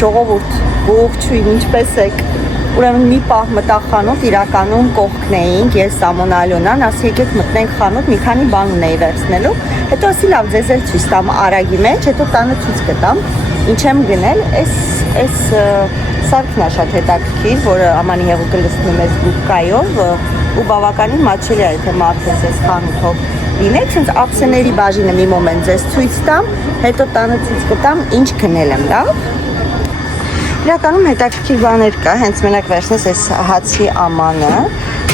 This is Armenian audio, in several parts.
ժողովուրդ, ողջույն, ինչպես եք։ Ուրեմն մի պահ մտա խանութ, իրականում կողքն էինք, ես Սամոն Ալյոնան, ասի եկեք մտնենք խանութ, մի քանի բան ունեի վերցնելու, հետո ասի լավ ձեզ էլ ցույց տամ արագի մեջ, հետո տանը ցույց կտամ, ինչ եմ գնել, այս սարքն է շատ հետաքրքիր, որը ամանի հեղուկը լցնում ես լուկայով ու բավականին մաչելի է, եթե մարդես ես խանութով լինեք, ցենց ափսեների բաժինը մի մոմենտ ձեզ ցույց տամ, հետո տանը ցույց կտամ, ինչ գնել եմ, լավ։ Իրականում հետաքրքիր բաներ կա, հենց մենակ վերցնես այս հացի ամանը,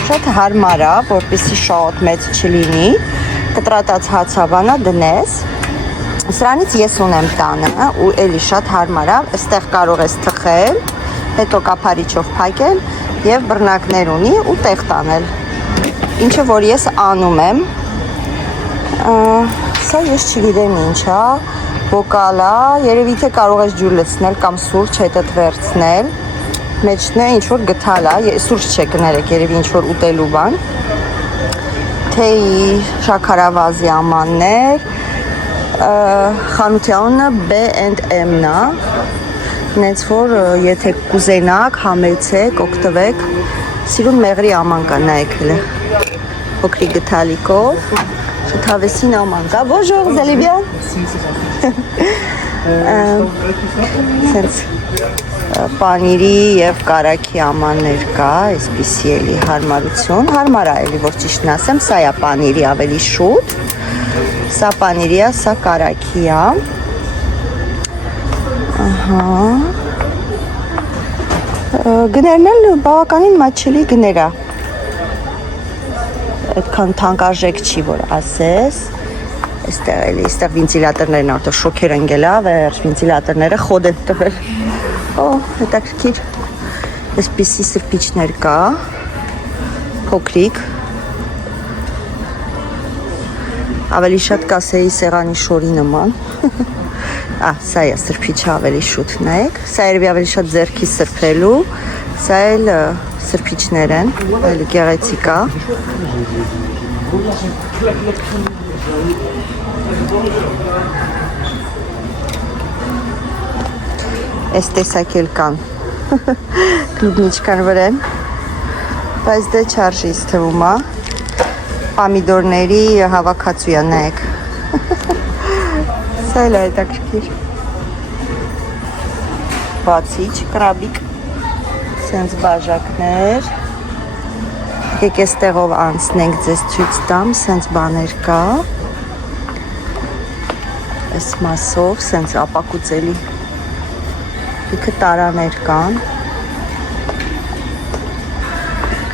շատ հարմար է, որպեսզի շատ մեծ չլինի, կտրատած հացաբանա դնես, սրանից ես ունեմ տանը ու էլի շատ հարմար է, այստեղ կարող ես թխել, հետո կափարիչով փակել եւ բռնակներ ունի ու տեղ տանել, ինչը որ ես անում եմ, սա ես չգիտեմ ինչ է, բոկալա, երևի թե կարող ես ջուր լցնել կամ սուրճ հետդ վերցնել, մեջն է ինչ-որ գթալ է, սուրճ չէ կներեք, երևի ինչ-որ ուտելու բան, թեյի շաքարավազի ամաններ, խանութի անունը B&M-ն է, նենց որ եթե կուզենաք, համեցեք, օգտվեք, սիրուն մեղրի աման կա, նայեք հլը, փոքրիկ գթալիկով, շատ հավեսին աման կա, bonjour, vous allez bien? Սենց պանիրի և կարաքի ամաններ կա, այսպիսի էլի հարմարություն, հարմար է էլի, որ ճիշտն ասեմ, սա է պանիրի ավելի շուտ, սա պանիրի է, սա կարաքի է, գներն էլ բավականին մատչելի գներ է, այդքան թանկարժեք չի, որ ասես, այստեղ էլի, այստեղ վինտիլատորներն արդյոք շոքեր են գելա, վերջ վինտիլատորները խոդ են տվել, հետաքրքիր, այսպիսի սրբիչներ կա, փոքրիկ, ավելի շատ կասեի սեղանի շորի նման, սա է սրբիչը ավելի շուտ նայեք, սա երևի ավելի շատ ձեռքի սրբելու, սա էլ սրբիչներ են, էլի գեղեցիկ է, այս տեսակել կան, կլուբնիչկան վրեն, բայց դե չարժի իզ թվում է, պամիդորների հավաքածույա նայեք, սա էլ է հետաքրքիր, բացիչ, կրաբիկ, սենց բաժակներ, եկեք էստեղով անցնենք ձեզ ցույց տամ, սենց բաներ կա, այս մասով, սենց ապակուծելի, լիքը տարաներ կան,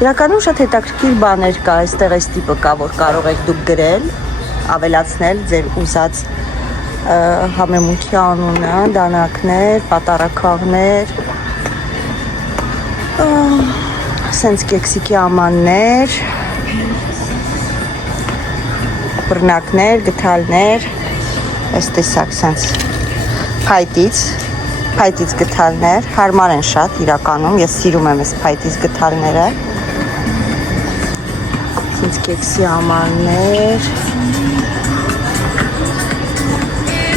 իրականում շատ հետաքրքիր բաներ կա, այստեղ այս տիպը կա, որ կարող եք դուք գրել, ավելացնել ձեր ուզած համեմունքի անունը, դանակներ, պատարակաղներ, սենց կեքսիկի ամաններ, բռնակներ, գթալներ, այս տեսակ սենց փայտից գթալներ, հարմար են շատ իրականում, ես սիրում եմ այս փայտից գթալները, սենց կեքսի ամաններ,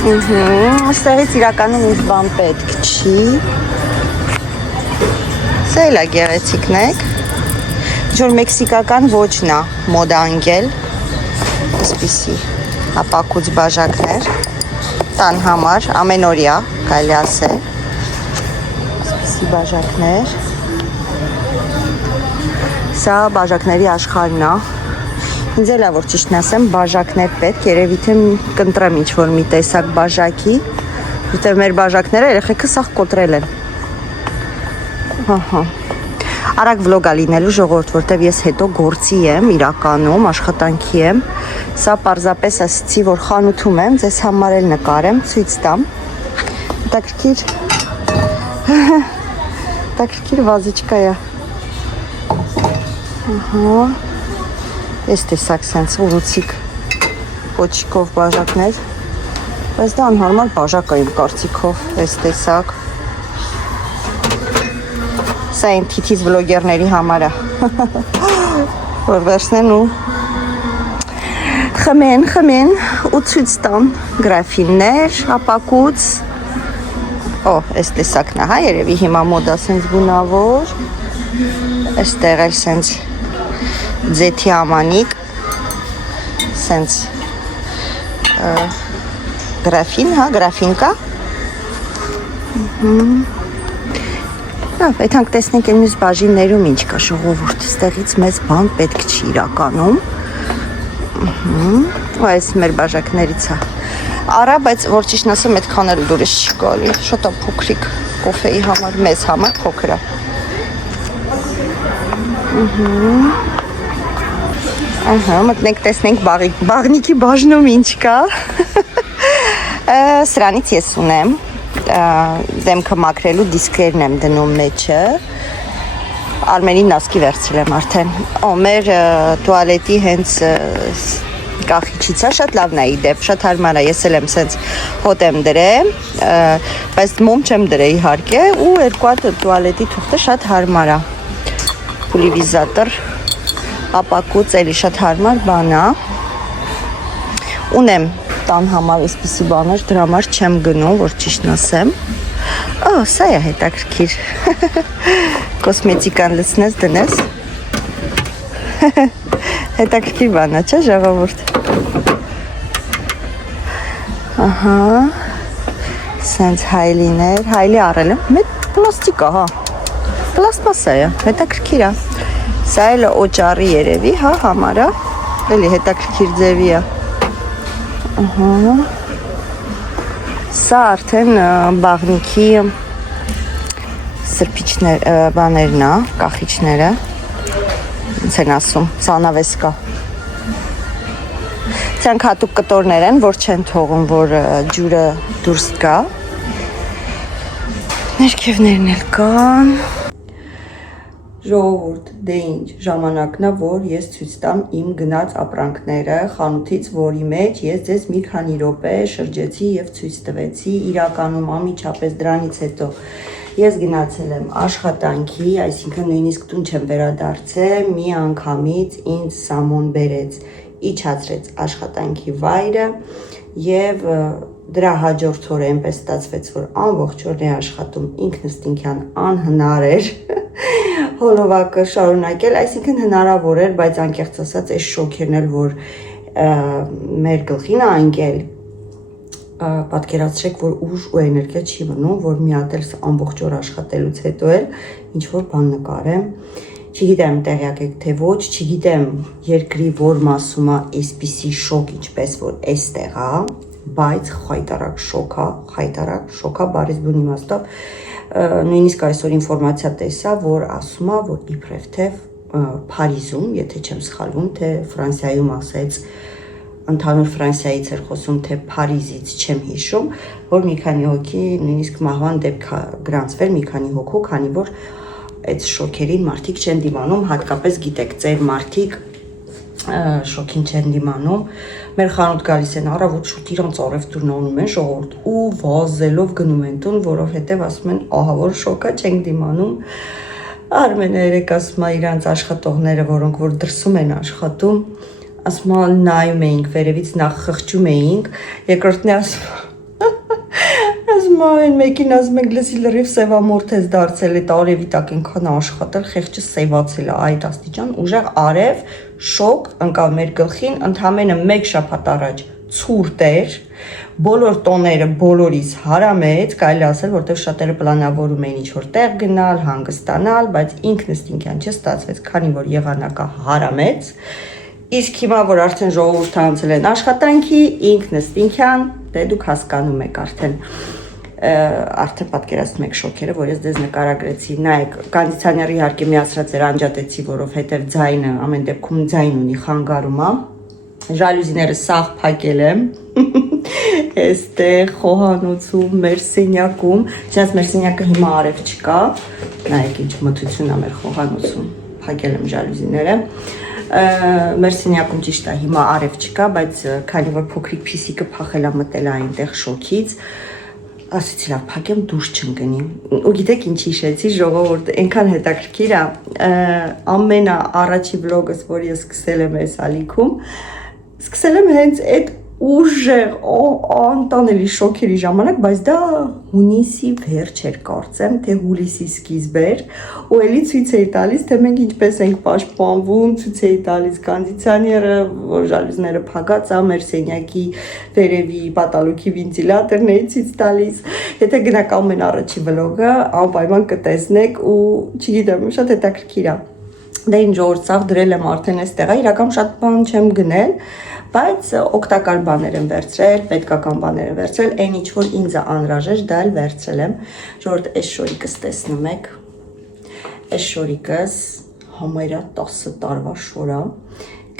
այստեղից իրականում ինչ բան պետք չի, սա էլ է գեղեցիկ նայեք, ինչ-որ մեքսիկական ոչն է մոդա անգել, այսպիսի ապակուծ բաժակներ, տան համար, ամենօրյա, կարելի ասել, այսպիսի բաժակներ, սա բաժակների աշխարհն է, ինձ էլ է որ ճիշտն ասեմ, բաժակներ պետք, երևի թե կընտրեմ ինչ-որ մի տեսակ բաժակի, որտեղ մեր բաժակները երեխեքը սաղ կոտրել են, Արագ վլոգ է լինելու ժողովուրդ, որտև ես հետո գործի եմ, իրականում, աշխատանքի եմ, սա պարզապես ասեցի, որ խանութում եմ, ձեզ համար էլ նկարեմ, ցույց տամ, հետաքրքիր վազիչկա է, ես տեսակ սենց ուռուցիկ պոչիկով բաժակներ, բայց դա անհարմար բաժակ է իմ կարծիքով, ես տեսակ, սա այն թիթիզ վլոգերների համար է, որ վերցնեն ու խմեն ու ցույց տան գրաֆիններ, ապակուծ, Օ, այս տեսակն է, հա, երևի հիմա մոդա սենց գունավոր, այստեղ էլ սենց ձեթի ամանիկ, սենց գրաֆին, հա, գրաֆին կա, այդ հանք տեսնենք են մյուս բաժիններում ինչ կա ժողովուրդ, ստեղից մեզ բան պետք չի իրականում, ու այս մեր բաժակներից է, արա, բայց որ ճիշտ ասեմ, այդքան էլ դուրս չի գալի, շատ է փոքրիկ կոֆեի համար, մեզ համար փոքր է։ Ահա, մտնենք տեսնենք բաղնիկի բաժնում ինչ կա։ Սրանից ես ունեմ, դեմքը մաքրելու դիսկերն եմ դնում մեջը, Արմենին նասկի վերցրել եմ արդեն, մեր տուալետի հենց կախիչից է, շատ լավն է իդեպ, շատ հարմար է, ես էլ եմ սենց հոտ եմ դրեմ, բայց մոմ չեմ դրե իհարկե, ու երկու հատ տուալետի թուղթը շատ հարմար է, պուլիվիզատոր, ապակուց էլի շատ հարմար բան է, ունեմ տան համար այսպիսի բաներ, դրա համար չեմ գնում, որ ճիշտն ասեմ, սա է հետաքրքիր, կոսմետիկան լցնես դնես, հետաքրքիր բան է, չէ ժողովուրդ, ահա, սենց հայլիներ, հայլի առել եմ, մեծ պլաստիկ է, հա, պլաստմասա է, հետաքրքիր է, սա էլ օճարի երևի, հա, համար է, էլի հետաքրքիր ձևի է, ահա, սա արդեն բաղնիքի սրբիչներ, բաներն է, կախիչները, ոնց են ասում, ցանավեսկա, Սրանք հատուկ կտորներ են, որ չեն թողում, որ ջուրը դուրս գա, ներքևներն էլ կան, ժողովուրդ, դե ինչ, ժամանակն է, որ ես ցույց տամ իմ գնած ապրանքները խանութից, որի մեջ ես ձեզ մի քանի րոպե շրջեցի եւ ցույց տվեցի, իրականում անմիջապես դրանից հետո ես գնացել եմ աշխատանքի, այսինքն նույնիսկ տուն չեմ վերադարձել, մի անգամից ինձ Սամոն բերեց, իջացրեց աշխատանքի վայրը եւ դրա հաջորդ օրը այնպես ստացվեց, որ ամբողջ օրն է աշխատում, ինքնըստինքյան անհնար էր հոլովակը շարունակել, այսինքն հնարավոր էր, բայց անկեղծ ասած այս շոքերն էլ, որ մեր գլխին է անկել, պատկերացրեք, որ ուժ ու էներգիա չի մնում, որ մի հատ էլ ամբողջ օր աշխատելուց հետո էլ ինչ-որ բան նկարեմ, չգիտեմ տեղյակ եք թե ոչ, չգիտեմ երկրի որ մասում է այսպիսի շոկ, ինչպես որ այստեղ է, բայց խայտարակ շոկ է, բարից բուն իմաստով, նույնիսկ այսօր ինֆորմացիա տեսա, որ ասում է, որ իբրև թե Փարիզում, եթե չեմ սխալվում, թե Ֆրանսիայում ասեց, ընդհանուր Ֆրանսիայից էր խոսում, թե Փարիզից չեմ հիշում, որ մի քանի հոգի նույնիսկ մահվան դեպք գրանցվել, մի քանի հոգու, քանի որ այդ շոքերին մարդիկ չեն դիմանում, հատկապես գիտեք, ծեր մարդիկ շոքին չեն դիմանում, մեր խանութ գալիս են առավոտ շուտ իրանց առևտուրն անում են ժողովուրդ ու վազելով գնում են տուն, որովհետև ասում են, ահա որ շոկա չենք դիմանում, Արմենը երեք ասում է իրանց աշխատողները, որոնք որ դրսում են աշխատում, ասում է նայում էինք վերևից, նախ խղճում էինք, երկրորդն է ասում այն մեկին ասում ենք լսի լրիվ սևամորթ ես դարձել, այդ արևի տակ ենքան աշխատել, խեղճը սևացել է այդ աստիճան, ուժեղ արև, շոկ ընկավ մեր գլխին, ընդամենը մեկ շաբաթ առաջ ցուրտ էր, բոլոր տոները բոլորիս հարամեց, կարելի ասել, որտեղ շատերը պլանավորում էին ինչ-որ տեղ գնալ, հանգստանալ, բայց ինքնըստինքյան չստացվեց, քանի որ եղանակը հարամեց, իսկ հիմա որ արդեն ժողովուրդը անցել են աշխատանքի, ինքնըստինքյան, դե դուք հասկանում եք արդեն պատկերացնում եք շոքերը, որ ես դες նկարագրեցի, նայեք, կոնդիցիոները իհարկե միացրած էր անջատեցի, որովհետև ձայնը ամեն դեպքում ձայն ունի, խանգարում է, ժալյուզիները սաղ փակել եմ, այստեղ խոհանոցում, մեր սենյակում, չնայած մեր սենյակը հիմա արև չկա, նայեք ինչ մթություն է մեր խոհանոցում, փակել եմ ժալյուզիները, մեր սենյակում ճիշտ է հիմա արև չկա, բայց քանի որ փոքրիկ փիսիկը փախել է մտել այնտեղ շոքից, ասեցի լավ փակեմ դուրս չընկնի, ու գիտեք ինչ հիշեցի ժողովուրդ, այնքան հետաքրքիր է, ամենաառաջի վլոգս, որ ես սկսել եմ այս ալիքում, սկսել եմ հենց այդ ուժեղ, անտանելի շոքերի ժամանակ, բայց դա հունիսի վերջ էր կարծեմ, թե հուլիսի սկիզբ էր, ու էլի ցույց էի տալիս, թե մենք ինչպես ենք պաշտպանվում, ցույց էի տալիս կոնդիցիոները, որ ժալյուզները փակած է, մեր սենյակի վերևի պատալուքի վենտիլատորն էի ցույց տալիս։ Եթե գնաք ամեն առաջի վլոգը, անպայման կտեսնեք ու չգիտեմ, շատ հետաքրքիր է։ Դե ինչ օրցավ դրել եմ արդեն այստեղ, իրական շատ բան չեմ գնել, բայց օգտակար բաներ եմ վերցրել, պետքական բաներ եմ վերցրել, այն ինչ որ ինձ անհրաժեշտ դա էլ վերցրել եմ, ժողովուրդ այս շորիկս տեսնում եք, այս շորիկս համարյա 10 տարվա շոր է,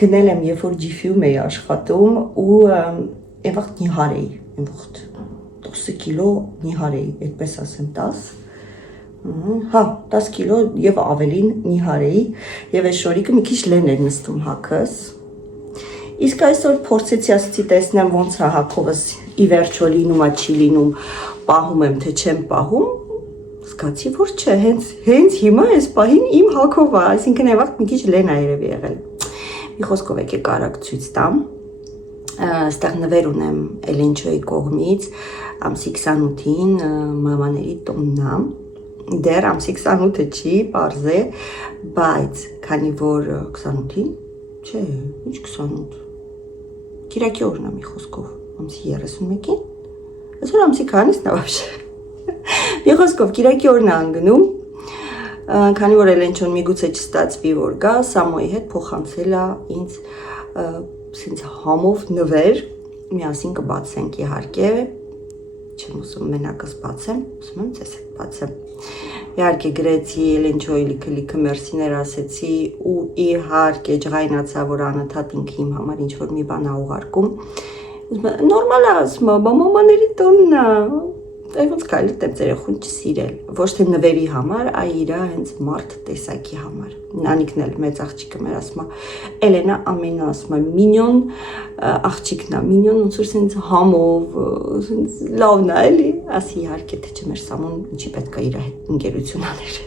գնել եմ երբ որ G-Fume էի աշխատում ու այնվաղ նիհար էի, այնվաղ 10 կիլո նիհար էի, այդպես ասեմ 10 Հա, 10 կիլո և ավելին նիհար էի և այս շորիկը մի քիչ լեն էր նստում հագս Իսկ այսօր փորձեցի ասեցի տեսնեմ ոնց է հագովս ի վերջո լինում է չի լինում պահում եմ թե չեմ պահում զգացի որ չէ հենց հիմա այս պահին իմ հագով է այսինքն այ վաղ մի քիչ լեն է երևի եղել Մի խոսքով եկեք արագ ցույց տամ Այստեղ նվեր ունեմ Էլենչոյի կողմից ամսի 28-ին մամաների տոնն է Դեռ ամսի 28-ը չի, պարզ է, բայց քանի որ 28-ին, չէ, ինչ 28, կիրակի օրն է մի խոսքով, ամսի 31-ին, այսօր ամսի քանիսն է վաբշե, մի խոսքով կիրակի օրն է անգնում, քանի որ Էլենչոն միգուցե չստացվի որ գա, Սամոյի հետ փոխանցել է ինձ սենց համով նվեր, միասին կբացենք իհարկե, չեմ ուսում մենակս բացեմ, ուսում եմ ձեզ հետ բացեմ Իհարկե գրեցի Էլենչոյի լիքը մերսիներ ասեցի ու իհարկե ջղայնացա որ անընդհատ ինքը իմ համար ինչ որ մի բան ա ուղարկում նորմալ է ասում մամաների տոնն է այ ոնց կարելի է երեխուն չսիրել ոչ թե նվերի համար այ իր հենց մարդ տեսակի համար Նանիկն էլ մեծ աղջիկը մեր ասում է Էլենա ամենը ասում է մինյոն աղջիկն է մինյոն ոնց որ սենց համով սենց լավն է էլի ասի իհարկե թե չէ մեր Սամոն ինչի պետք է իր հետ ընկերություն աներ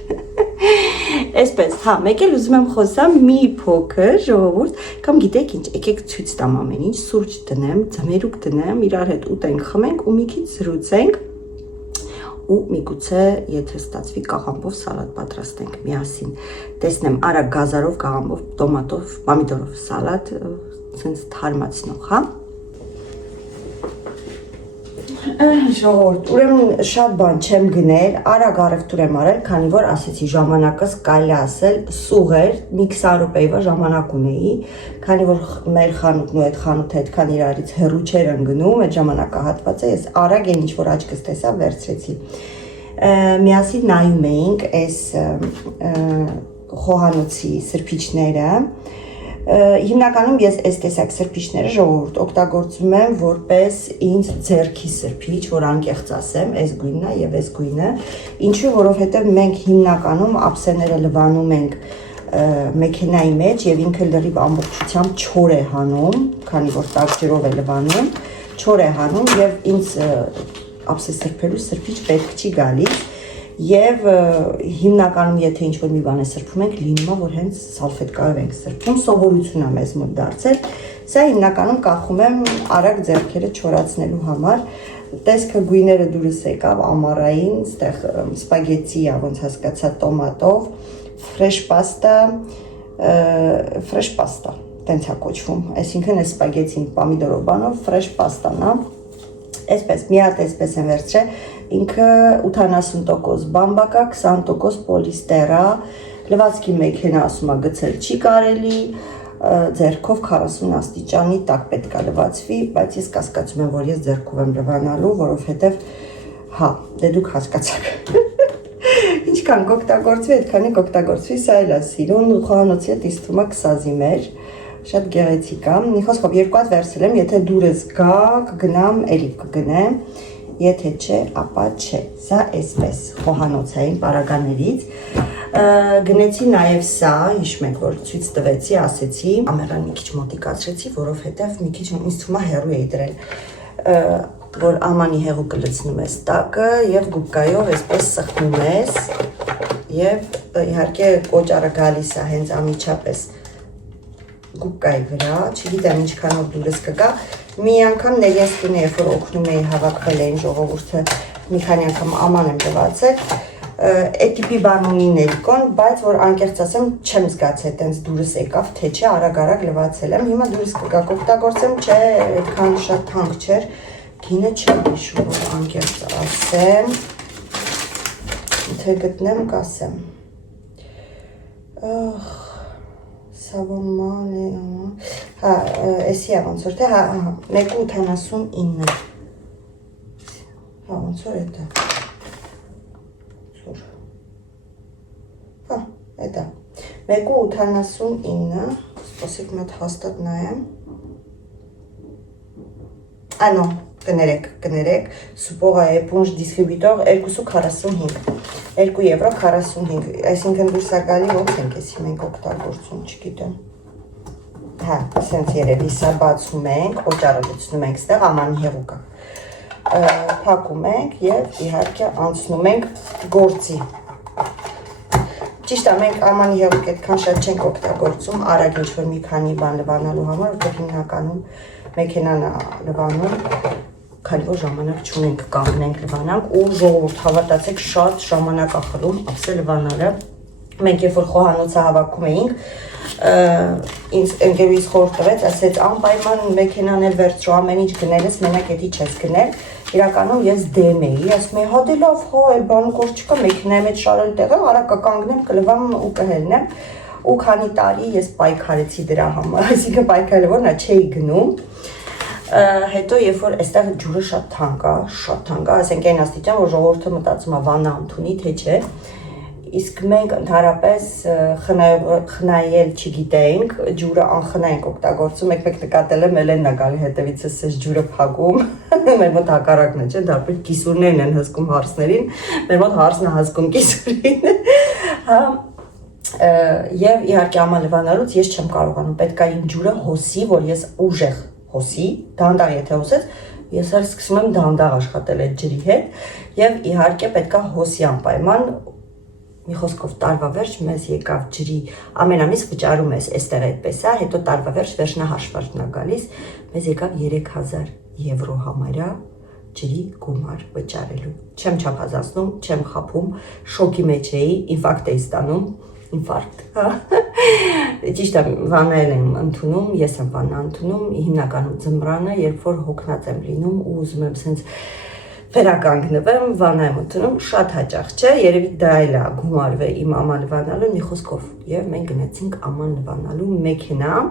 Այսպես, հա, մեկ էլ ուզում եմ խոսամ մի փոքր ժողովուրդ, կամ գիտեք ինչ, եկեք ցույց տամ ամեն ինչ, սուրճ դնեմ, ձմերուկ դնեմ, իրար հետ ուտենք, խմենք ու մի քիչ զրուցենք ու միգուցե եթե ստացվի կաղամբով սալատ պատրաստենք միասին տեսնեմ արագ գազարով կաղամբով տոմատով պամիդորով սալատ սենց թարմացնող հա Ժողովուրդ ուրեմն շատ բան չեմ գնել արագ առևտուր եմ արել քանի որ ասեցի ժամանակս կարելի ասել սուղ էր մի 20 րոպեվա ժամանակ ունեի քանի որ մեր խանութն ու այդ խանութը այդքան իրարից հեռու չէր ընկնում այդ ժամանակահատվածը ես արագ այն ինչ որ աչքս տեսա վերցրեցի միասին նայում էինք այս խոհանոցի սրբիչները Հիմնականում ես այս տեսակ սրբիչները ժողովուրդ օգտագործում եմ որպես ինձ ձեռքի սրբիչ, որ անկեղծ ասեմ, այս գույնն է եւ այս գույնը, ինչու որովհետեւ մենք հիմնականում ափսեները լվանում ենք մեքենայի մեջ եւ ինքը լրիվ ամբողջությամբ չոր է հանում, քանի որ տաք ջրով է լվանում, չոր է հանում եւ ինձ ափսե սրբելու սրբիչ պետք չի գալիս Եվ հիմնականում եթե ինչ-որ մի բան է սրբում ենք, լինում է, որ հենց սալֆետկայով ենք սրբում, սովորություն է մեզ մոտ դարձել, սա հիմնականում կախում եմ արագ ձեռքերը չորացնելու համար, տեսքը գույները դուրս եկավ ամառային, ստեղ սպագեցի է, ոնց հասկացա տոմատով, ֆրեշ պաստա, տենց է կոչվում, այսինքն այս սպագեցին պամիդորով բանով, ֆրեշ պաստան է, այսպես, մի հատ այսպես եմ վերցրել, ինքը 80% բամբակա, 20% պոլիստերա, լվացքի մեքենա ասում է գցել չի կարելի, ձեռքով 40 աստիճանի տակ պետք է լվացվի, բայց ես կասկածում եմ, որ ես ձեռքով եմ լվանալու, որովհետև, հա, դե դուք հասկացաք։ Ինչքան կօգտագործվի, այդքանի կօգտագործվի, սա էլ է սիրուն, խոհանոցի հետ ինձ թվում է քսազի մեր, շատ գեղեցիկ է, մի խոսքով երկու հատ վերցրել եմ, եթե դուրս գա, կգնամ, էլի կգնեմ, եթե չէ, ապա չէ, սա այսպես, խոհանոցային պարագաներից, գնեցի նաև սա, հիշում եք, որ ցույց տվեցի, ասեցի, ամերան մի քիչ մոտիկացրեցի, որովհետև մի քիչ ինձ թվում է հեռու էի դրել, որ ամանի հեղուկը լցնում ես տակը և գուբկայով այսպես սխմում ես և իհարկե կոճարը գալիս է հենց ամիջապես գուկայի վրա, չգիտեմ ինչքանով դուրս կգա։ Մի անգամ ներես տունը, երբ որ օգնում էի հավաքվել էին ժողովուրդը, մի քանի անգամ աման եմ տվածել, այդ տիպի բան ունի Նելիկոն, բայց որ անկեղծ ասեմ, չեմ զգացել, այտենց դուրս եկավ, թե չէ, արագ լվացել եմ, հիմա դուրս կգա, կօգտագործեմ, չէ, այդքան շատ թանկ չէր, գինը չեմ հիշում, որ անկեղծ ասեմ, թե գտնեմ, կասեմ։ Սավոման է, հա, էսի է ոնց որ, թե, հա, 1.89, հա, ոնց որ էտ է, հա, էտ է, 1.89, սպասիք մատ հաստատ նայեմ, անո, կներեք, սուպողա էպունջ դիստրիբիտոր 2.45, 2 եվրո 45, այսինքն դուրս է գալի ոնց ենք էսի մենք օգտագործում, չգիտեմ, հա, սենց երևի սա բացում ենք, օճառը լցնում ենք ստեղ, ամանի հեղուկա, փակում ենք և իհարկե անցնում ենք գործի, ճիշտ է, մենք ամանի հեղուկ այդքան շատ չենք օգտագործում, արագ ինչ-որ մի քանի բան լվանալու համար, որտեղ հիմնականում մեքենան լվանում, քանի որ ժամանակ չունենք կանգնենք լվանանք ու ժողովուրդ հավատացեք շատ ժամանակ է խլում ապսե լվանալը մենք երբ որ խոհանոցը հավաքում էինք ինձ ընկերուհիս խորհուրդ տվեց ասեց անպայման մեքենան էլ վերցրու ամեն ինչ գնել ես մենակ էդի չես գնել իրականում ես դեմ էի ասում էի հա դե լավ հա այլ բան կոր չկա մեքենայի մեջ շարել տեղը արագ կկանգնեմ կլվամ ու կհելնեմ ու քանի տարի ես պայքարեցի դրա համար այսինքն պայքարել որն է չէի գնում հետո երբ որ այստեղ ջուրը շատ թանկ է, ասենք այն աստիճան, որ ժողովուրդը մտածում է վանա ընդունի, թե չէ, իսկ մենք ընդհանրապես խնայել չգիտեինք, ջուրը անխնա ենք օգտագործում, եք նկատել եմ Էլենն է գալի հետևիցս այս ջուրը փակում, մեր մոտ հակառակն է, չէ, դարբեր կիսուրներն են հսկում հարսներին, մեր մոտ հարսն է հսկում կիսուրին, հա, եւ իհարկե ամանլվանալուց ես չեմ կարողանում, պետք է իմ ջուրը հոսի, որ ես ուժեղ հոսի, դանդաղ եթե հոսեց, ես էլ սկսում եմ դանդաղ աշխատել այդ ջրի հետ և իհարկե պետքա հոսի անպայման, մի խոսքով տարվա վերջ մեզ եկավ ջրի, ամեն ամիս վճարում ես այստեղ այդպես է, հետո տարվա վերջ վերջնահաշվարկն է գալիս, մեզ եկավ 3000 եվրո համարյա ջրի գումար վճարելու, չեմ չափազանցնում, չեմ խաբում, շոկի մեջ էի, ինֆարկտ էի ստանում, ինֆարկտ, ճիշտ է վանել եմ ընդունում, ես եմ վանա ընդունում, հիմնականում ձմռանը, երբ որ հոգնած եմ լինում ու ուզում եմ սենց վերականգնվեմ, վանա եմ ընդունում, շատ հաճախ չէ, երևի դա էլ է գումարվե իմ աման լվանալու մի խոսքով և մենք գնացինք աման լվանալու մեքենա,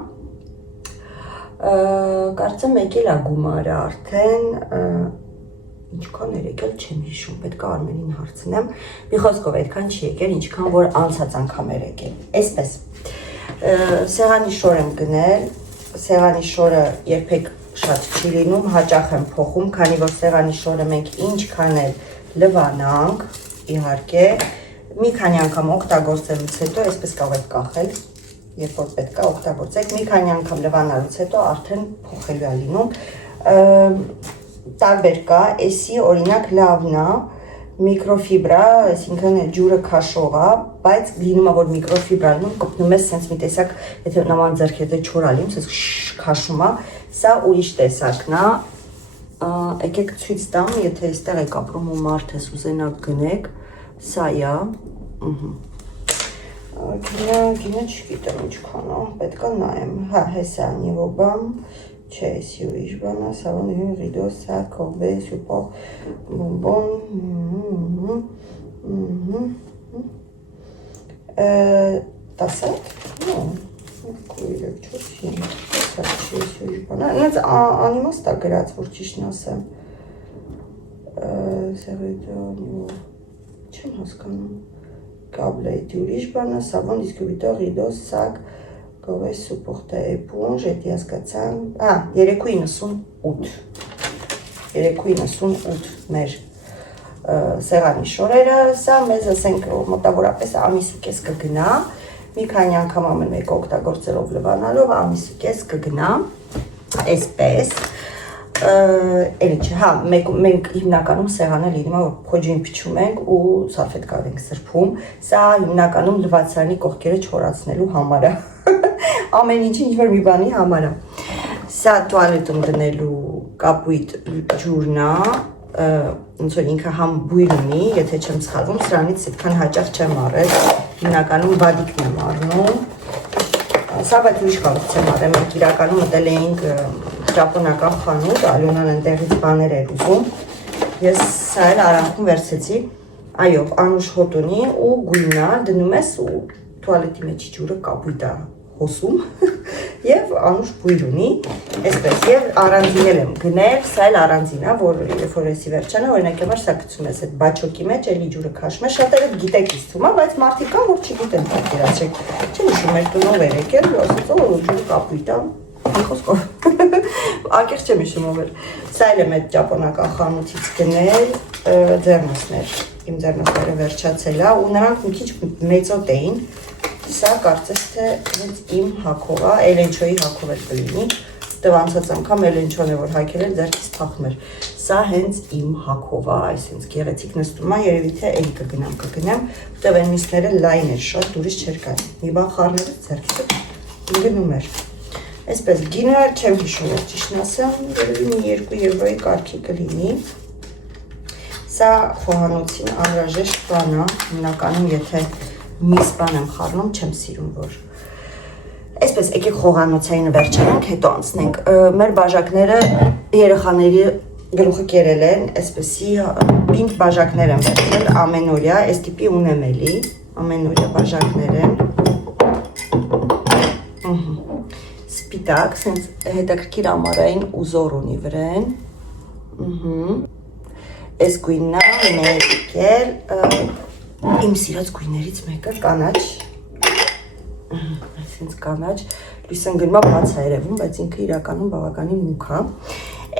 կարծեմ եկել է գումարը արդեն, ինչքան էր եկել չեմ հիշում, պետք է Արմենին հարցնեմ, մի խոսքով այդքան չի եկել, ինչքան որ անցած անգամ էր եկել, այսպես, սեղանի շոր եմ գնել, սեղանի շորը երբեք շատ չի լինում, հաճախ եմ փոխում, քանի որ սեղանի շորը մենք ինչքան էլ լվանանք, իհարկե, մի քանի անգամ օգտագործելուց հետո, այսպես կարող եք կախել, երբ որ պետք է օգտագործեք, մի քանի անգամ լվանալուց հետո արդեն փոխելու է լինում, տարբեր կա, էսի օրինակ լավն է, միկրոֆիբրա, այսինքն ջուրը քաշող է, բայց լինում է, որ միկրոֆիբրա լինում, կպնում ես սենց մի տեսակ, եթե նման ձեռք եթե չոր ալիմ, սենց քաշում է, սա ուրիշ տեսակն է, եկեք ցույց տամ, եթե այստեղ եք ապրում ու մարդ ես ուզենաք գնեք, սա է, գինը չգիտեմ ինչքան է, պետք է նայեմ, հա, հեսա նիվոբամ, չէ, էսի ուրիշ բան է, սավոն ռիդո, սա, կողբե, սուպող, բոմբոն, տասատ, կույրեք, չոսին, տասատ, չէ, էսի ուրիշ բան է, նենց անիմաստ է գրած, որ ճիշտն ասեմ, սեղիդո, չեմ հասկանում, կաբլեյտի ուրիշ բան է, սավոն դիսկրիբիտոր, ռիդո, սակ, Կովե սուպոխտա էպունջ, էդի հասկացան, 3.98, 3.98 մեր սեղանի շորերը, սա մեզ ասենք մոտավորապես ամիսի կես կգնա, մի քանի անգամ ամեն մեկ օգտագործելով լվանալով, ամիսի կես կգնա, այսպես, էլի չէ, հա, մենք հիմնականում սեղանը լինում է, որ փոջին փչում ենք ու սալֆետկար ենք սրբում, սա հիմնականում լվացարանի կողքերը չորացնելու համար է, ամեն ինչը ինչ-որ մի բանի համար է։ Սա տուալետում դնելու կապույտ ջուրն է, ոնց որ ինքը համ բույր ունի, եթե չեմ սխալվում, սրանից այդքան հաճախ չեմ առել, հիմնականում բադիկն եմ առնում։ Սա բայց ուրիշ խանութ եմ առել, մենք իրականում մտել էինք ճապոնական խանութ, Ալյոնան այնտեղից բաներ էր ուզում, ես սա էլ արանքում վերցեցի, այո, անուշ հոտ ունի ու գույնն է, դնում ես ու տուալետի մեջի ջուրը կապույտ է հոսում եւ անուշ բույր ունի, այսպես եւ առանձինել եմ գնել, սա էլ առանձին է, որ երբ որ էսի վերջանա, օրինակ համար սա գցում ես այդ բաչոկի մեջ, էլի ջուրը քաշում է, շատերը գիտեք ինձ թվում է, բայց մարդիկ կան, որ չգիտեն պատկերացրեք, չեմ հիշում մեր տունով էր եկել, ասած օ ջուրը կապույտ է, մի խոսքով, ակերտ չեմ հիշում ով էր, սա էլ եմ այդ ճապոնական խանութից գնել, ձեռնոցներ, իմ ձեռնոցները վերջացել է ու նրանք մի քիչ մեծոտ էին. Սա կարծես թե հենց իմ հագով է, Էլենչոյի հագով էլ կլինի, տվանցած անգամ Էլենչոն է որ հագել էր, ձեռքից փախում էր։ Սա հենց իմ հագով է, այսինքն գեղեցիկ նստում է, երևի թե էլի կգնամ, որտեղ այն միսները լայն էր, շատ դուրս չէր գալի։ Մի բան խառնելուց ձեռքից գնում էր։ Այսպես գինը չեմ հիշում, ես ճիշտն ասեմ, երևի մի 2 եվրոյի կարգի կլինի։ Սա խոհանոցին անհրաժեշտ բան է, հիմնականում եթե միս բան եմ խառնում, չեմ սիրում, որ այսպես եկեք խոհանոցային վերջանանք, հետո անցնենք, մեր բաժակները երեխաների գլուխը կերել են, այսպեսի պինդ բաժակներ եմ վերցրել, ամենօրյա, այս տիպի ունեմ էլի, ամենօրյա բաժակներ են, սպիտակ, սենց հետաքրքիր ամառային ուզոր ունի վրեն, այս գույննա մեր եկել, իմ սիրած գույներից մեկը կանաչ, այսինքն կանաչ, լույսն գնումա բաց է երևում, բայց ինքը իրականում բավականին մուք է։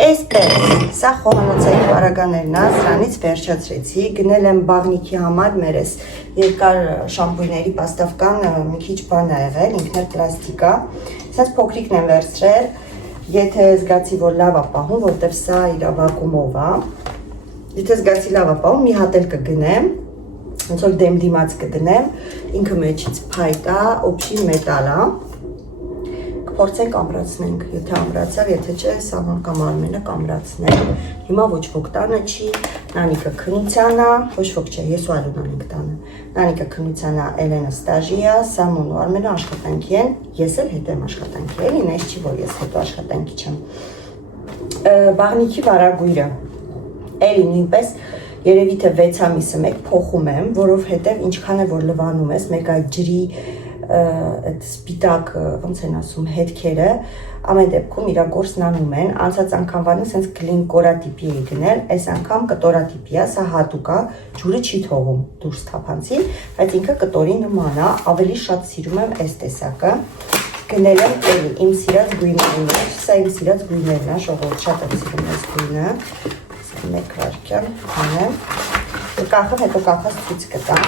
Այսպես, սա խոհանոցային պարագաներն է, սրանից վերջացրեցի, գնել եմ բաղնիքի համար մեր այս երկար շամպույների պաստավկան մի քիչ բան է եղել, ինքն էլ պլաստիկ է, սենց փոքրիկն եմ վերցրել, եթե զգացի, որ լավ է պահում, որտև սա իր վակումով է, եթե զգացի լավ է պահում, մի հատ էլ կգնեմ, ոնց որ դեմ դիմաց կդնեմ, ինքը մեջից փայտ է, օբշի մետալ է, կփորձենք ամրացնենք, եթե ամրացավ, եթե չէ, Սաման կամ Արմենը կամրացնենք, հիմա ոչ ոք տանը չի, Նանիկը քնության է, ոչ ոք չէ, ես ու Ալյոնան ենք տանը, Նանիկը քնության է, Էլենը ստաժի է, Սամոն ու Արմենը աշխատանքի են, ես էլ հետո եմ աշխատանքի, էլի, նես չի, որ ես հետո աշխատանքի չեմ, բաղնիքի վարագույրը, էլի նույնպես երևի թե 6 ամիսը մեկ փոխում եմ, որովհետև ինչքան է որ լվանում ես, մեկ այդ ջրի այդ սպիտակ, ոնց են ասում, հետքերը, ամեն դեպքում իր գործն անում են, անցած անգամվանը սենց գլին կորատիպի էի գնել, այս անգամ կտորատիպի է, սա հատուկ է, ջուրը չի թողում դուրս թափանցի, բայց ինքը կտորի նման է, ավելի շատ սիրում եմ այս տեսակը, գնել եմ էլի իմ սիրած գույներն է, սա իմ սիրած գույներն է, ժողովուրդ շատ եմ սիրում այս գույնը, մեկ վարկյան հանեմ, կախեմ, հետո կախած ցույց կտամ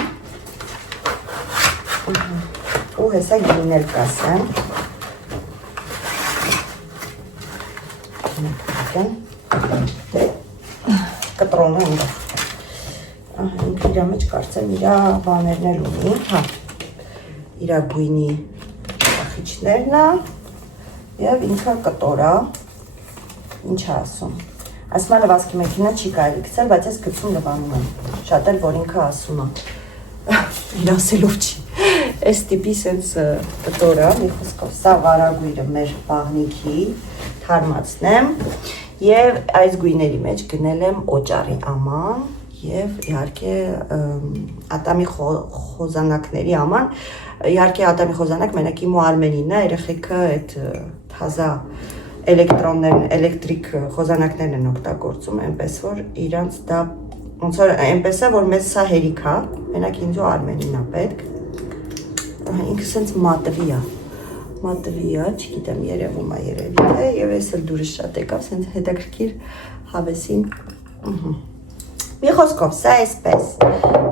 ու հեսա գինել կասեմ մեկ վարկյան կտրոնը ընդեղ ինքը իրա մեջ կարծեմ իրա բաներն էլ ունի, իրա գույնի կախիչներն է և ինքը կտորա, ինչ ասում Ասում է լվացքի մեքենա չի կարելի գցել, բայց ես գցում լվանում եմ, շատ էլ որ ինքը ասում է, իր ասելով չի, այս տիպի սենց կտորը, մի խոսքով, սա վարագույրը մեր բաղնիքի, թարմացնեմ և այս գույների մեջ գնել եմ օճարի աման և իհարկե ատամի խոզանակների աման, իհարկե ատամի խոզանակ մենակ իմ ու Արմենին է, երեխեքը այդ թազա էլեկտրոններն, էլեկտրիկ խոզանակներն են օգտագործում, այնպես որ իրանց դա, ոնց որ այնպես է, որ մեզ սա հերիք է, մենակ ինձ ու Արմենին է պետք, ինքը սենց մատվի է, չգիտեմ երևում է երևի է, և ես էլ դուրս շատ եկավ, սենց հետաքրքիր հավեսին, մի խոսքով, սա այսպես,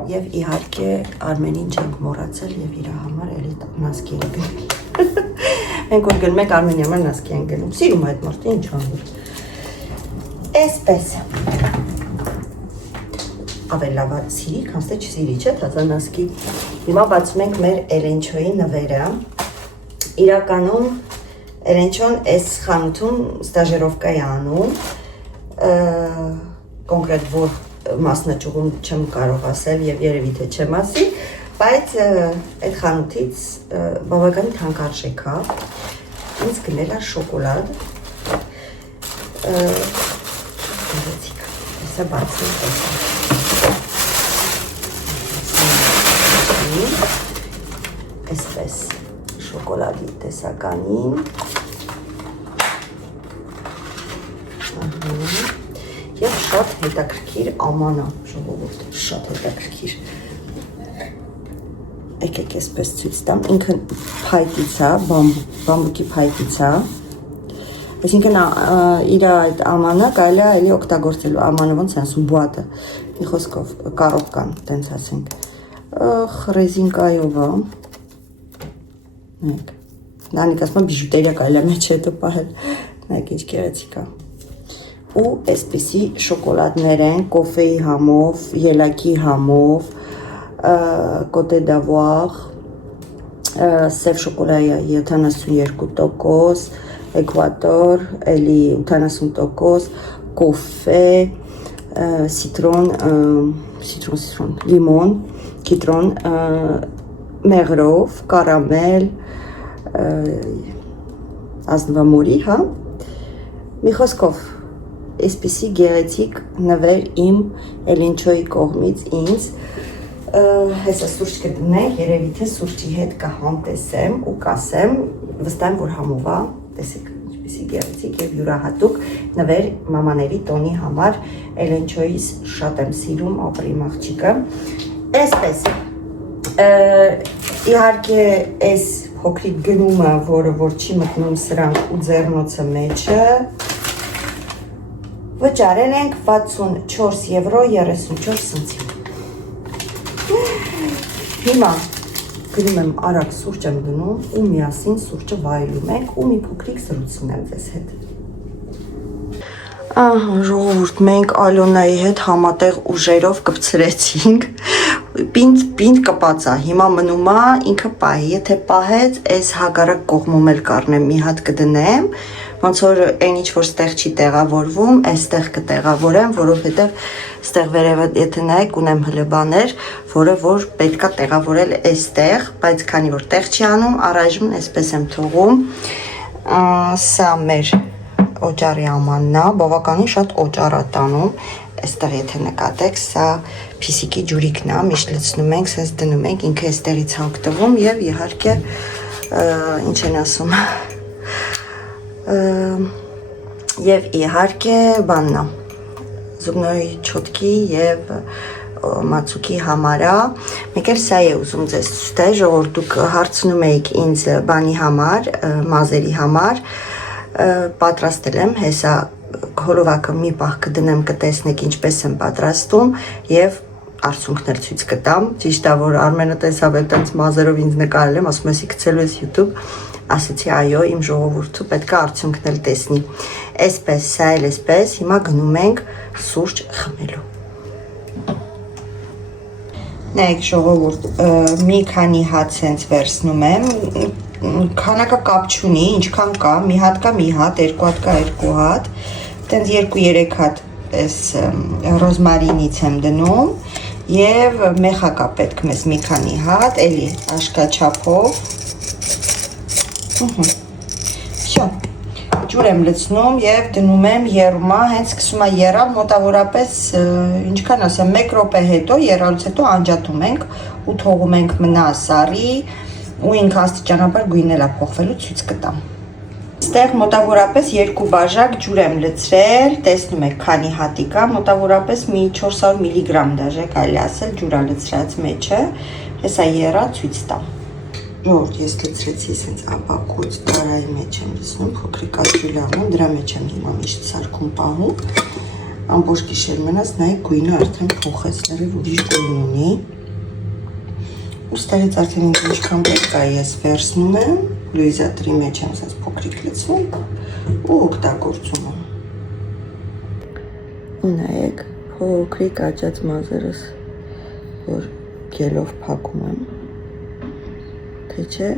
և իհարկե Արմենին չենք մոռացել և իր համար էլի նասկի են գնել, մենք որ գնում ենք Արմենի համար նասկի են գնում, սիրում այդ մարդը ինչ անում, այսպես, ավելի լավ սիրի, քանց թե չսիրի, չէ, թազա նասկի, հիմա բացում ենք մեր Էլենչոյի նվերը, իրականում Էրենչոն այս խանութում ստաժերովկա է անում, կոնկրետ որ մասնաճյուղում չեմ կարող ասել եւ երևի թե չեմ ասի, բայց այդ խանութից բավական թանկարժեք է, ինձ գնել է շոկոլադ, հեսա բացում տեսա, այսպես շոկոլադի տեսականին, և շատ հետաքրքիր ամանա, ժողովուրդ, շատ հետաքրքիր, եկեք այսպես ցույց տամ, ինքը փայտից է, բամբուկի փայտից է, այսինքն իր այդ ամանը կարելի է էլի օգտագործելու, ամանը ոնց է ասում, բուատը, մի խոսքով, կարոտկան, տենց ասենք, ռեզինկայով է, նայեք, նանիկ ասում է բիժուտերիա կարելի է մեջ հետո պահել, նայեք ինչ գեղեցիկ է, ու այսպիսի շոկոլադներ են, կոֆեի համով, ելակի համով, կոտե դավուաղ, սև շոկոլադի 72%, էկվատոր, էլի 80%, կոֆե, սիտրոն, լիմոն, կիտրոն, մեղրով, կարամել, ազնվամորի, հա, մի խոսքով, այսպիսի գեղեցիկ նվեր իմ Էլենչոյի կողմից ինձ, հեսա սուրճ կդնենք, երևի թե սուրճի հետ կհամտեսեմ ու կասեմ, վստահ եմ, որ համով է, տեսեք, ինչպիսի գեղեցիկ և յուրահատուկ նվեր մամաների տոնի համար Էլենչոյիս շատ եմ սիրում, ապրիմ աղջիկը, այսպես, իհարկե այս փոքրիկ գնումը, որը որ չի մտնում սրանք ու ձեռնոցը մեջը, վճարել ենք 64 եվրո 34 սենտիմ։ Հիմա գնում եմ արագ սուրճ եմ դնում ու միասին սուրճը վայելում ենք ու մի փոքրիկ զրուցում եմ ձեզ հետ։ Ահա, ժողովուրդ, մենք Ալոնայի հետ համատեղ ուժերով կպցրեցինք, պինդ կպած է, հիմա մնում է ինքը պահի, եթե պահեց, այս հակառակ կողմում էլ կառնեմ, մի հատ կդնեմ, ոնց որ այն ինչ որ ստեղ չի տեղավորվում, այստեղ կտեղավորեմ, որովհետև ստեղ վերևը եթե նայեք ունեմ հլեբաներ, որը որ պետքա տեղավորել այստեղ, բայց քանի որ տեղ չի անում, առայժմ այսպես եմ թողում, սա մեր օճառի ամանն է, բավականին շատ օճառ է տանում, այստեղ եթե նկատեք, սա փիսիկի ջուրիկն է, միշտ լցնում ենք, սենց դնում ենք, ինքը այստեղից հակ տվում եւ իհարկե ինչ են ասում եւ իհարկե բանն է զուգնոյի չոտքի եւ մացուկի համար է մեկ էլ սա է ուզում ձեզ ցույց ժողովուրդ դուք հարցնում եք ինձ բանի համար մազերի համար պատրաստել եմ հեսա հոլովակը մի պահ կդնեմ կտեսնեք ինչպես եմ պատրաստում եւ արցունքներ ցույց կտամ ճիշտ է որ Արմենը տեսավ այդտենց մազերով ինձ նկարել եմ ասում ես գցելու ես YouTube ասացի այո իմ ժողովուրդը պետք է արդյունքնել տեսնի այսպես սա էլ այսպես հիմա գնում ենք սուրճ խմելու նայեք ժողովուրդ մի քանի հատ սենց վերցնում եմ քանակը կապ չունի ինչքան կա մի հատ կա մի հատ երկու հատ կա երկու հատ տենց 2-3 հատ այս ռոզմարինից եմ դնում եւ մեխակա պետք մեզ մի քանի հատ էլի աշկաչափով Всё ջուր եմ լցնում եւ դնում եմ եռումա հենց սկսում է եռալ մոտավորապես ինչքան ասեմ 1 րոպե հետո եռալուց հետո անջատում ենք ու թողում ենք մնա սարի ու ինքը աստիճանաբար գույնել է փոխվելու ցույց կտամ Ստեղ մոտավորապես 2 բաժակ ջուր եմ լցրել, տեսնում եք քանի հատի կա, մոտավորապես մի 400 միլիգրամ դաժե կարելի ասել ջուրա լցրած մեջը, հեսա եռա ցույց տամ։ Ժողովուրդ ես լցրեցի սենց ապակուց տարայի մեջ եմ լցնում, փոքրիկ աջուլյանում, դրա մեջ եմ հիմա միշտ սարքում պահում, ամբողջ գիշեր մնաց, նայեք գույնը արդեն փոխեց, լրիվ ուրիշ գույն ունի։ Ու ստեղից արդեն ինձ ինչքան պետք է ես վերցնում եմ, լույզատրի մեջ եմ սենց փոքրիկ լցնում ու օգտագործում եմ։ Ու նայեք փոքրիկ աճած մազերս, որ գելով փակում եմ, թե չէ,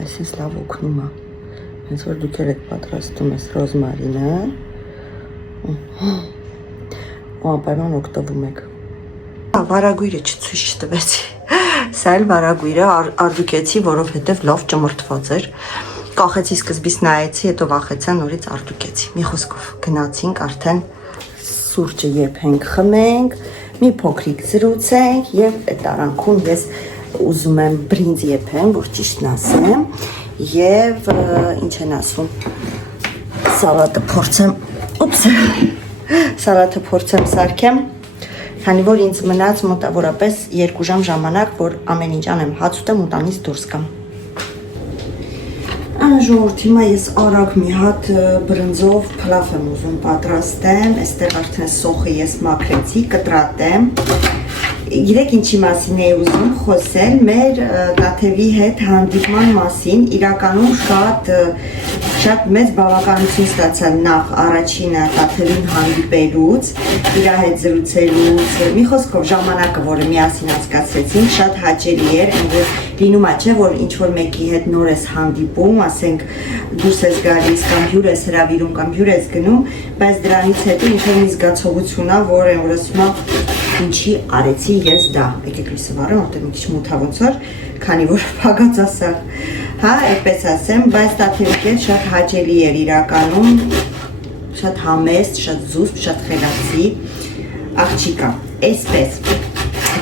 Այսինքն լավ օգնում է։ Հենց որ դուք եք պատրաստում ես ռոզմարինը, ու անպայման օգտվում եք։ Վարագույրը չցույց չտվեցի։ Սա էլ վարագույրը արդուկեցի, որովհետև լավ ճմրթված էր։ Կախեցի սկզբից նայեցի, հետո վախեցա նորից արդուկեցի։ Մի խոսքով գնացինք արդեն սուրճը եփենք, խմենք, մի փոքրիկ զրուցենք եւ այդ արանքում ես ուզում եմ բրինձ եփեմ, որ ճիշտն ասեմ, եւ ինչ են ասում, սալատը փորձեմ սարքեմ, քանի որ ինձ մնաց մոտավորապես 2 ժամ ժամանակ, որ ամեն ինչ անեմ, հաց ուտեմ ու տանից դուրս գամ։ Ժողովուրդ, հիմա ես արագ մի հատ բրնձով փլավ եմ ուզում պատրաստեմ, այստեղ արդեն սոխը ես մաքրեցի, կտրատեմ։ Գիտեք ինչի մասին էի ուզում խոսել, մեր Տաթևի հետ հանդիպման մասին, իրականում շատ մեծ բավականություն ստացա նախ առաջինը Տաթևին հանդիպելուց, իր հետ զրուցելուց, մի խոսքով ժամանակը, որը միասին անցկացրեցինք, շատ հաճելի էր, լինում է չէ, որ ինչ-որ մեկի հետ նոր ես հանդիպում, ասենք դուրս ես գալիս կամ հյուր ես հրավիրում կամ հյուր ես գնում, բայց դրանից հետո ինչ-որ մի զգացողություն է, որ ասում եմ ինչի արեցի ես դա, եկեք լույսը վառեմ, որտեղ մի քիչ մութ ոնց որ, քանի որ փակած ասա, հա, այդպես ասեմ, բայց Տաթևի հետ շատ հաճելի էր իրականում, շատ համեստ, շատ զուսպ, շատ խելացի աղջիկա, այսպես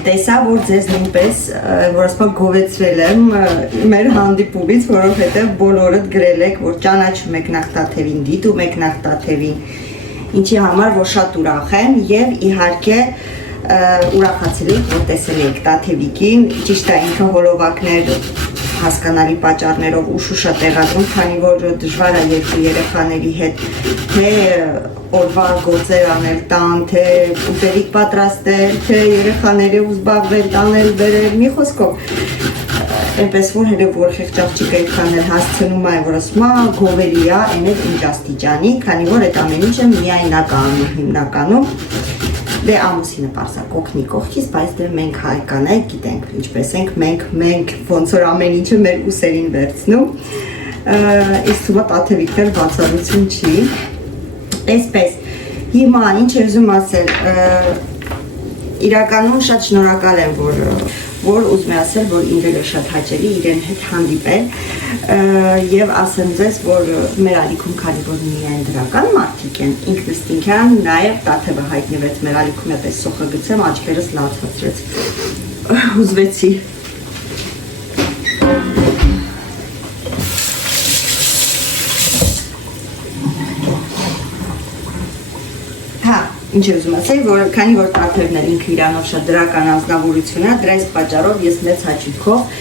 տեսա, որ ձեզ նույնպես, որ ասպա գովեցրել եմ մեր հանդիպումից, որովհետև բոլորդ գրել եք, որ ճանաչում եք նախ Տաթևին, դիտում եք նախ Տաթևին, ինչի համար, որ շատ ուրախ եմ և իհարկե ուրախացել եք, որ տեսել եք Տաթևիկին, ճիշտ է ինքը հոլովակներ հասկանալի պատճառներով ուշուշ է տեղադրում, քանի որ դժվար է երկու երեխաների հետ թե օրվա գործեր անել տան, թե ուտելիք պատրաստել, թե երեխաների ու զբաղվել, տանել, բերել, մի խոսքով այնպես որ հենց որ խեղճ այդքան էլ հասցնում է, որ ասում է գովելի է, այն էլ ինչ աստիճանի, քանի որ այդ ամեն ինչը միայնական հիմնականում դե ամուսինը պարզակ օգնի կողքից, բայց դե մենք հայկանայք գիտենք ինչպես ենք, մենք ոնց որ ամեն ինչը մեր ուսերին վերցնում, իսկ թվում է Տաթևիկն էլ բացառություն չի, այսպես, հիմա ինչ եմ ասել, իրականում շատ շնորհակալ եմ, որ ուզում եմ ասել, որ ինձ շատ հաճելի իրեն հետ հանդիպել եւ ասեմ ձեզ, որ մեր ալիքում քանի որ միայն դրական մարդիկ են, ինքնըստինքյան նաեւ Տաթևը հայտնվեց մեր ալիքում, այդպես սոխը գցեմ, աչքերս լացացրեց, հուզվեցի։ Ինչ եմ ուզում ասել, որ քանի որ Տաթևն էլ ինքը իրանով շատ դրական անձնավորություն է, դրա պատճառով ես մեծ հաճույքով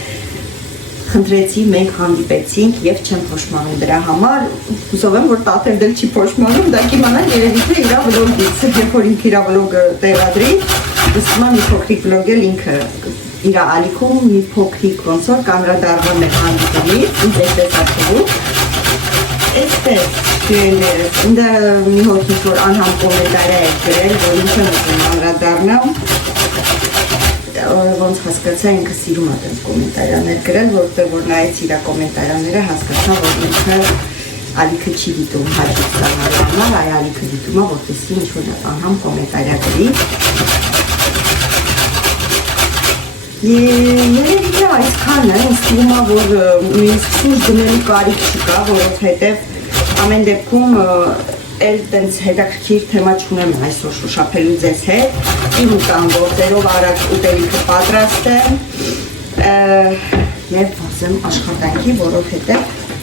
խնդրեցի, մենք հանդիպեցինք եւ չեմ փոշմանում դրա համար, հուսով եմ, որ Տաթևն էլ չի փոշմանում, դա կիմանան երևի թե իր վլոգից, երբ որ ինքը իր վլոգը տեղադրի, ուսումա մի փոքրիկ վլոգ էլ ինքը իր ալիքում մի փոքրիկ ոնց որ կամերադառնալն է հանդիպումից, ինձ այդպես ակտիվ Այսպես, ինձ մի հոգի որ անհամ կոմենտար է գրել, որ ինքը նոքում անդրադառնամ, ոնց հասկացա ինքը սիրում է տենց կոմենտարյաներ գրել, որտեղ որ նայեց իր կոմենտարյաները հասկացա, որ ինքը ալիքը չի դիտում հաջիկ ստանալու համար, այ ալիքը դիտում է, որտեսի ինչ-որ անհամ կոմենտարյա գրի։ Երևի թե այսքանը, ինձ թվում է, որ ինձ սուրճ դնելու կարիք չկա, որովհետև ամեն դեպքում էլ տենց հետաքրքիր թեմա չունեմ այսօր շոշափելու ձեզ հետ, իմ ուտան գործերով արագ ուտելիքը պատրաստեմ և վազեմ աշխատանքի, որովհետև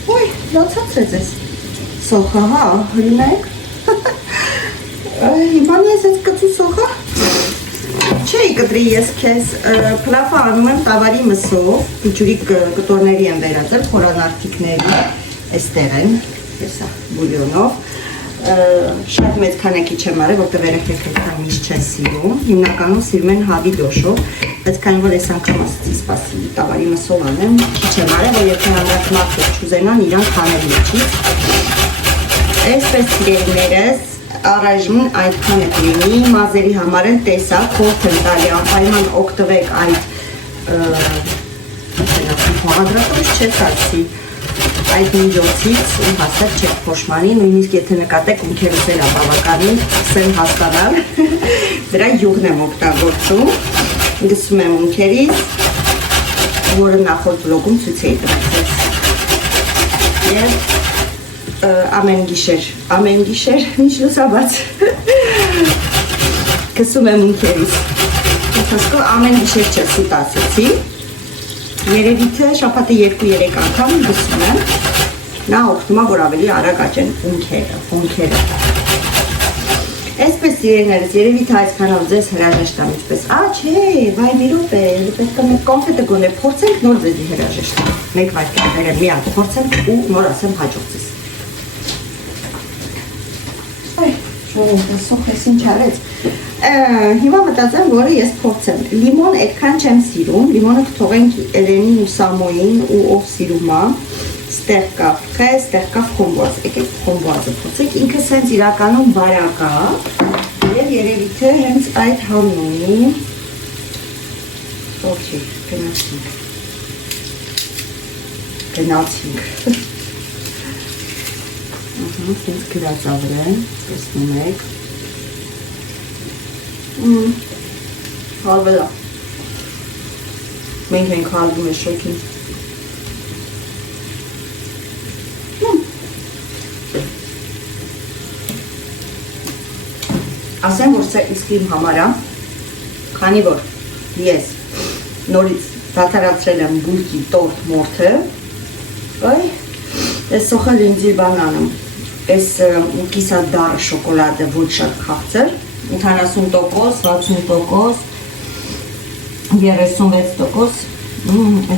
ոյ, լացացրեց ես սոխը, հա, հրինայք, հիմանի ես ես կծի սոխը, չէի կտրի ես քեզ պլավը անում եմ տավարի մսով, իջուրի կտորների եմ վերածել, խորանարդիկների այստեղ են, եսա բուլյոնով, շատ մեծ քանակի չեմ արել, որտեղ երեխեքը միշտ չեն սիրում, հիմնականում սիրում են հավի դոշով, բայց քանի որ ես անգամ ասեցի սպասի տավարի մսով անեմ, քիչ եմ արել, որ եթե հանդարտ մարդը չուզենան, իրան քանել միջի։ Այսպես սիրելիներս, առայժմ այդքան է լինի, մազերի համար են տեսակ, խորթ են տալի, անպայման օգտվեք այդ Հողադրատորից չես ասի այդ միջոցից հասավ չեք փոշմանի, նույնիսկ եթե նկատեք ունքերս էլ բավականին սեն հասկանալ, դրա յուղն եմ օգտագործում, գցում եմ ունքերից, որը նախորդ վլոգում ցույց էի տվել եւ ամեն գիշեր ինչ լուսաբաց գցում եմ ունքերից, ասկո ամեն գիշեր չես սուտ ասեցի, երևի թե շաբաթը 2-3 անգամ գցում եմ, նա օգնում է, որ ավելի արագ աճեն ունքերը։ Այսպես սիրելիներս, երևի թե այսքանով ձեզ հրաժեշտ եմ ինչպես, չէ, վայ մի րոպե, պետք է մեկ կոնֆետը գոնե փորձենք, նոր ձեզի հրաժեշտ եմ, մեկ վայրկյան բերեմ, մի հատ փորձենք ու նոր ասեմ հաջող ձեզ։ Սոխ ես ինչ արեց։ Հիմա մտածեմ, որը ես փորձեմ։ Լիմոն այդքան չեմ սիրում, լիմոնը կթողենք Էլենին ու Սամոյին ու ով սիրում է, ստեղ կա ֆրե, ստեղ կա ֆրոմբոազ, եկեք ֆրոմբոազը փորձենք, ինքը սենց իրականում բարակ է, եւ երևի թե հենց այդ համն ունի։ Okay, գնացինք։ Սենց գրածավր է, տեսնում եք։ Հալվել է։ Մենք ենք հալվում է շոքին։ Ասեմ, որ սա իսկ իմ համար է, քանի որ ես նորից դադարացրել եմ բուլկի տորտ մորթը, այս սոխել ինձի բանանում, այս կիսադարը շոկոլադը ոչ շատ քաղցր, 70%, 60%, 36%,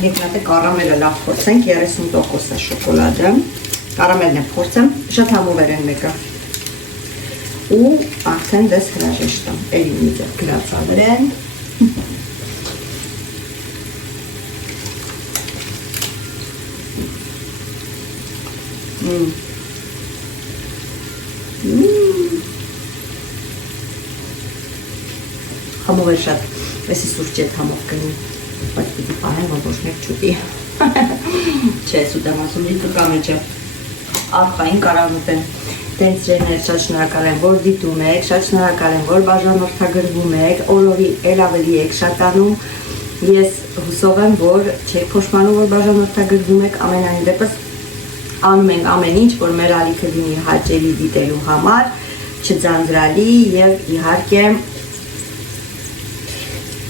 եկնատե կարամելը լավ փորձենք, 30% է շոկոլադը, կարամելն է փորձեմ, շատ համովեր են մեկը, ու արդեն դες հրաժեշտ եմ, էլի մի ձեր գրացավր են, Համով է շատ, եսի սուրճ էտ համով կնի, բայց պիտի պահեմ, որ ոչ մեկ չուտի, չէ, սուտ եմ ասում, լիքը կամեջ է, աղխային կարան ուտեն, տենց ջերներ շատ շնորհակալ եմ, որ դիտում եք, շատ շնորհակալ եմ, որ բաժանորդագրվում եք, օրորի էլ ավելի եք շատանում, ես հուսով եմ, որ չեք փոշմանում, որ բաժանորդագրվում եք, ամենայն դեպս անում ենք ամեն ինչ, որ մեր ալիքը լինի հաճելի դիտելու համար, չձանձրալի եւ իհարկե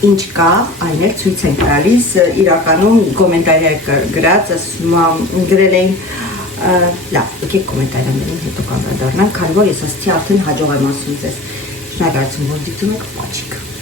ինչ կա, այն էլ ցույց ենք տալիս, իրականում կոմենտարներ գրած, գրել էին, լավ, եկեք կոմենտարներում հետո կանդրադառնանք, քանի որ ես ասացի արդեն հաջող եմ ասում ձեզ, շնորհակալություն, որ դիտում եք, պաչիկ։